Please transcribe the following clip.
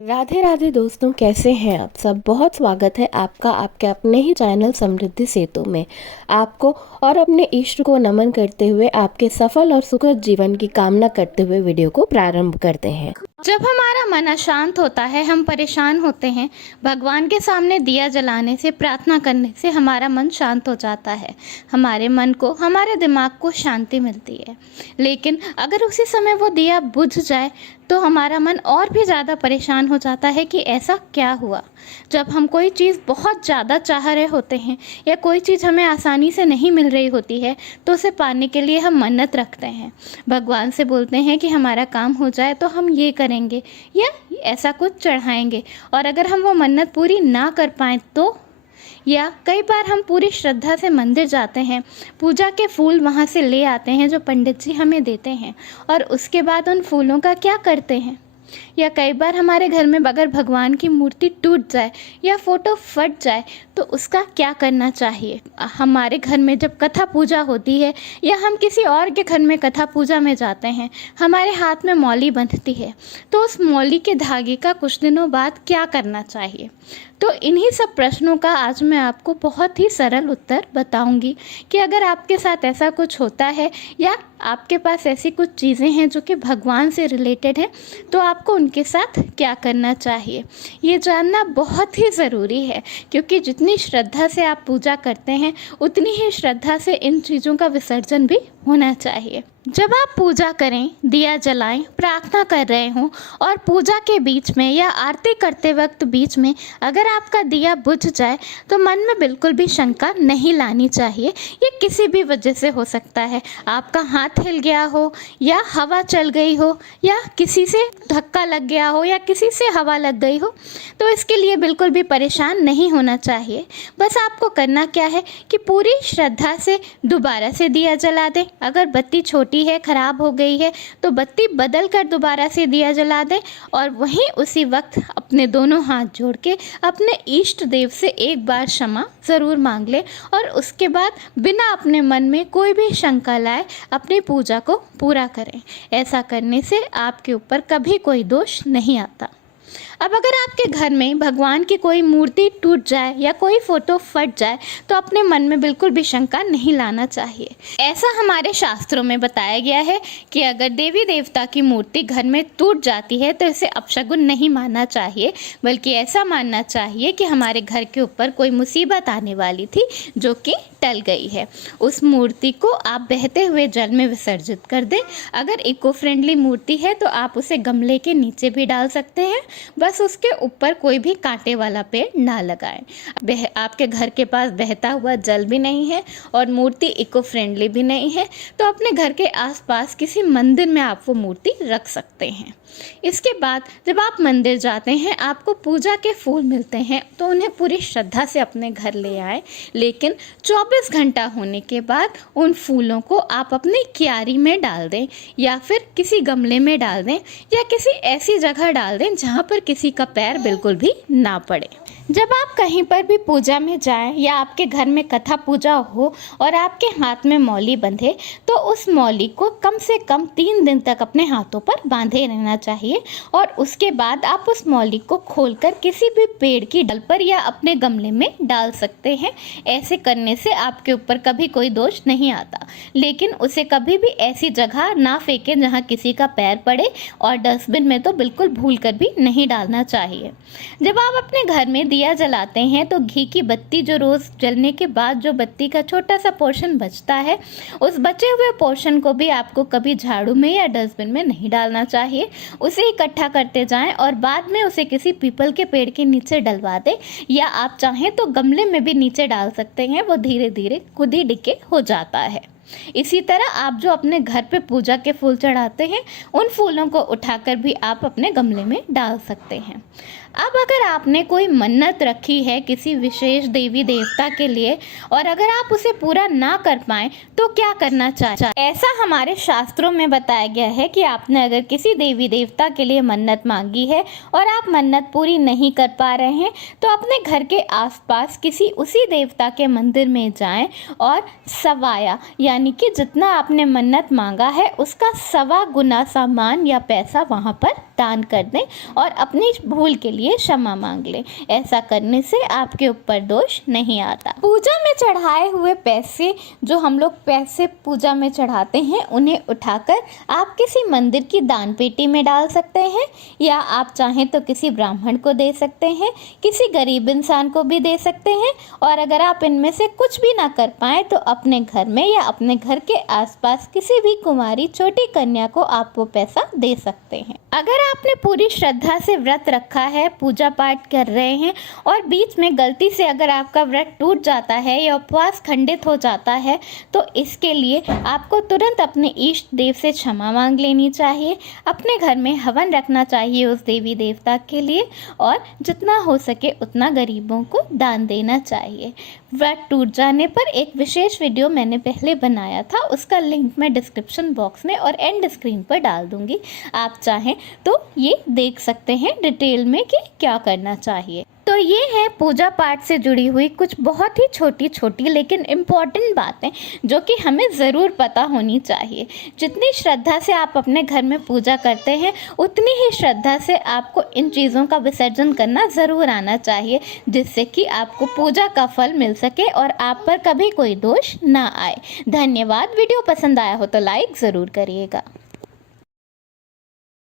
राधे राधे दोस्तों, कैसे हैं आप सब। बहुत स्वागत है आपका आपके अपने ही चैनल समृद्धि सेतु में। आपको और अपने इष्ट को नमन करते हुए आपके सफल और सुखद जीवन की कामना करते हुए वीडियो को प्रारंभ करते हैं। जब हमारा मन अशांत होता है, हम परेशान होते हैं, भगवान के सामने दिया जलाने से, प्रार्थना करने से हमारा मन शांत हो जाता है। हमारे मन को, हमारे दिमाग को शांति मिलती है। लेकिन अगर उसी समय वो दिया बुझ जाए तो हमारा मन और भी ज़्यादा परेशान हो जाता है कि ऐसा क्या हुआ। जब हम कोई चीज़ बहुत ज़्यादा चाह रहे होते हैं या कोई चीज़ हमें आसानी से नहीं मिल रही होती है तो उसे पाने के लिए हम मन्नत रखते हैं, भगवान से बोलते हैं कि हमारा काम हो जाए तो हम ये करेंगे या ऐसा कुछ चढ़ाएंगे। और अगर हम वो मन्नत पूरी ना कर पाएँ तो, या कई बार हम पूरी श्रद्धा से मंदिर जाते हैं, पूजा के फूल वहाँ से ले आते हैं जो पंडित जी हमें देते हैं, और उसके बाद उन फूलों का क्या करते हैं। या कई बार हमारे घर में अगर भगवान की मूर्ति टूट जाए या फोटो फट जाए तो उसका क्या करना चाहिए। हमारे घर में जब कथा पूजा होती है या हम किसी और के घर में कथा पूजा में जाते हैं, हमारे हाथ में मौली बंधती है, तो उस मौली के धागे का कुछ दिनों बाद क्या करना चाहिए। तो इन्हीं सब प्रश्नों का आज मैं आपको बहुत ही सरल उत्तर बताऊंगी कि अगर आपके साथ ऐसा कुछ होता है या आपके पास ऐसी कुछ चीज़ें हैं जो कि भगवान से रिलेटेड हैं, तो आपको उनके साथ क्या करना चाहिए। ये जानना बहुत ही ज़रूरी है, क्योंकि जितनी श्रद्धा से आप पूजा करते हैं उतनी ही श्रद्धा से इन चीज़ों का विसर्जन भी होना चाहिए। जब आप पूजा करें, दिया जलाएं, प्रार्थना कर रहे हों और पूजा के बीच में या आरती करते वक्त बीच में अगर आपका दिया बुझ जाए तो मन में बिल्कुल भी शंका नहीं लानी चाहिए। ये किसी भी वजह से हो सकता है, आपका हाथ हिल गया हो या हवा चल गई हो या किसी से धक्का लग गया हो या किसी से हवा लग गई हो, तो इसके लिए बिल्कुल भी परेशान नहीं होना चाहिए। बस आपको करना क्या है कि पूरी श्रद्धा से दोबारा से दिया जला दें। अगर बत्ती छोटी है, ख़राब हो गई है, तो बत्ती बदल कर दोबारा से दिया जला दें और वहीं उसी वक्त अपने दोनों हाथ जोड़ के अपने इष्ट देव से एक बार क्षमा ज़रूर मांग लें और उसके बाद बिना अपने मन में कोई भी शंका लाए अपनी पूजा को पूरा करें। ऐसा करने से आपके ऊपर कभी कोई दोष नहीं आता। अब अगर आपके घर में भगवान की कोई मूर्ति टूट जाए या कोई फोटो फट जाए तो अपने मन में बिल्कुल भी शंका नहीं लाना चाहिए। ऐसा हमारे शास्त्रों में बताया गया है कि अगर देवी देवता की मूर्ति घर में टूट जाती है तो इसे अपशगुन नहीं मानना चाहिए, बल्कि ऐसा मानना चाहिए कि हमारे घर के ऊपर कोई मुसीबत आने वाली थी जो कि टल गई है। उस मूर्ति को आप बहते हुए जल में विसर्जित कर दें। अगर इको फ्रेंडली मूर्ति है तो आप उसे गमले के नीचे भी डाल सकते हैं, बस उसके ऊपर कोई भी कांटे वाला पेड़ ना लगाएं। आपके घर के पास बहता हुआ जल भी नहीं है और मूर्ति इको फ्रेंडली भी नहीं है तो अपने घर के आसपास किसी मंदिर में आप वो मूर्ति रख सकते हैं। इसके बाद जब आप मंदिर जाते हैं, आपको पूजा के फूल मिलते हैं तो उन्हें पूरी श्रद्धा से अपने घर ले आए, लेकिन 24 घंटा होने के बाद उन फूलों को आप अपनी क्यारी में डाल दें या फिर किसी गमले में डाल दें या किसी ऐसी जगह डाल दें जहाँ पर किसी का पैर बिल्कुल भी ना पड़े। जब आप कहीं पर भी पूजा में जाएं या आपके घर में कथा पूजा हो और आपके हाथ में मौली बंधे तो उस मौली को कम से कम 3 दिन तक अपने हाथों पर बांधे रहना चाहिए और उसके बाद आप उस मौली को खोलकर किसी भी पेड़ की डल पर या अपने गमले में डाल सकते हैं। ऐसे करने से आपके ऊपर कभी कोई दोष नहीं आता, लेकिन उसे कभी भी ऐसी जगह ना फेंकें जहाँ किसी का पैर पड़े और डस्टबिन में तो बिल्कुल भूल कर भी नहीं डालना चाहिए। जब आप अपने घर में दिया जलाते हैं तो घी की बत्ती जो रोज़ जलने के बाद जो बत्ती का छोटा सा पोर्शन बचता है, उस बचे हुए पोर्शन को भी आपको कभी झाड़ू में या डस्टबिन में नहीं डालना चाहिए। उसे इकट्ठा करते जाएं और बाद में उसे किसी पीपल के पेड़ के नीचे डलवा दें या आप चाहें तो गमले में भी नीचे डाल सकते हैं, वो धीरे धीरे खुद ही डिके हो जाता है। इसी तरह आप जो अपने घर पे पूजा के फूल चढ़ाते हैं, उन फूलों को उठाकर भी आप अपने गमले में डाल सकते हैं। अब अगर आपने कोई मन्नत रखी है किसी विशेष देवी देवता के लिए और अगर आप उसे पूरा ना कर पाएं तो क्या करना चाहिए। ऐसा हमारे शास्त्रों में बताया गया है कि आपने अगर किसी देवी देवता के लिए मन्नत मांगी है और आप मन्नत पूरी नहीं कर पा रहे हैं तो अपने घर के आसपास किसी उसी देवता के मंदिर में जाएं और सवाया यानी यानी कि जितना आपने मन्नत मांगा है उसका 1.25 गुना सामान या पैसा वहाँ पर दान कर दें और अपनी भूल के लिए क्षमा मांग लें। ऐसा करने से आपके ऊपर दोष नहीं आता। पूजा में चढ़ाए हुए पैसे, जो हम लोग पैसे पूजा में चढ़ाते हैं, उन्हें उठाकर आप किसी मंदिर की दान पेटी में डाल सकते हैं, या आप चाहें तो किसी ब्राह्मण को दे सकते हैं, किसी गरीब इंसान को भी दे सकते हैं। और अगर आप इनमें से कुछ भी ना कर पाएँ तो अपने घर में या अपने घर के आसपास किसी भी कुंवारी छोटी कन्या को आप वो पैसा दे सकते हैं। अगर आपने पूरी श्रद्धा से व्रत रखा है, पूजा पाठ कर रहे हैं और बीच में गलती से अगर आपका व्रत टूट जाता है या उपवास खंडित हो जाता है, तो इसके लिए आपको तुरंत अपने इष्ट देव से क्षमा मांग लेनी चाहिए। अपने घर में हवन रखना चाहिए उस देवी देवता के लिए और जितना हो सके उतना गरीबों को दान देना चाहिए। व्रत टूट जाने पर एक विशेष वीडियो मैंने पहले बनाया था, उसका लिंक मैं डिस्क्रिप्शन बॉक्स में और एंड स्क्रीन पर डाल दूंगी। आप चाहें तो ये देख सकते हैं डिटेल में कि क्या करना चाहिए। तो ये है पूजा पाठ से जुड़ी हुई कुछ बहुत ही छोटी छोटी लेकिन इम्पॉर्टेंट बातें जो कि हमें ज़रूर पता होनी चाहिए। जितनी श्रद्धा से आप अपने घर में पूजा करते हैं उतनी ही श्रद्धा से आपको इन चीज़ों का विसर्जन करना ज़रूर आना चाहिए, जिससे कि आपको पूजा का फल मिल सके और आप पर कभी कोई दोष ना आए। धन्यवाद। वीडियो पसंद आया हो तो लाइक ज़रूर करिएगा।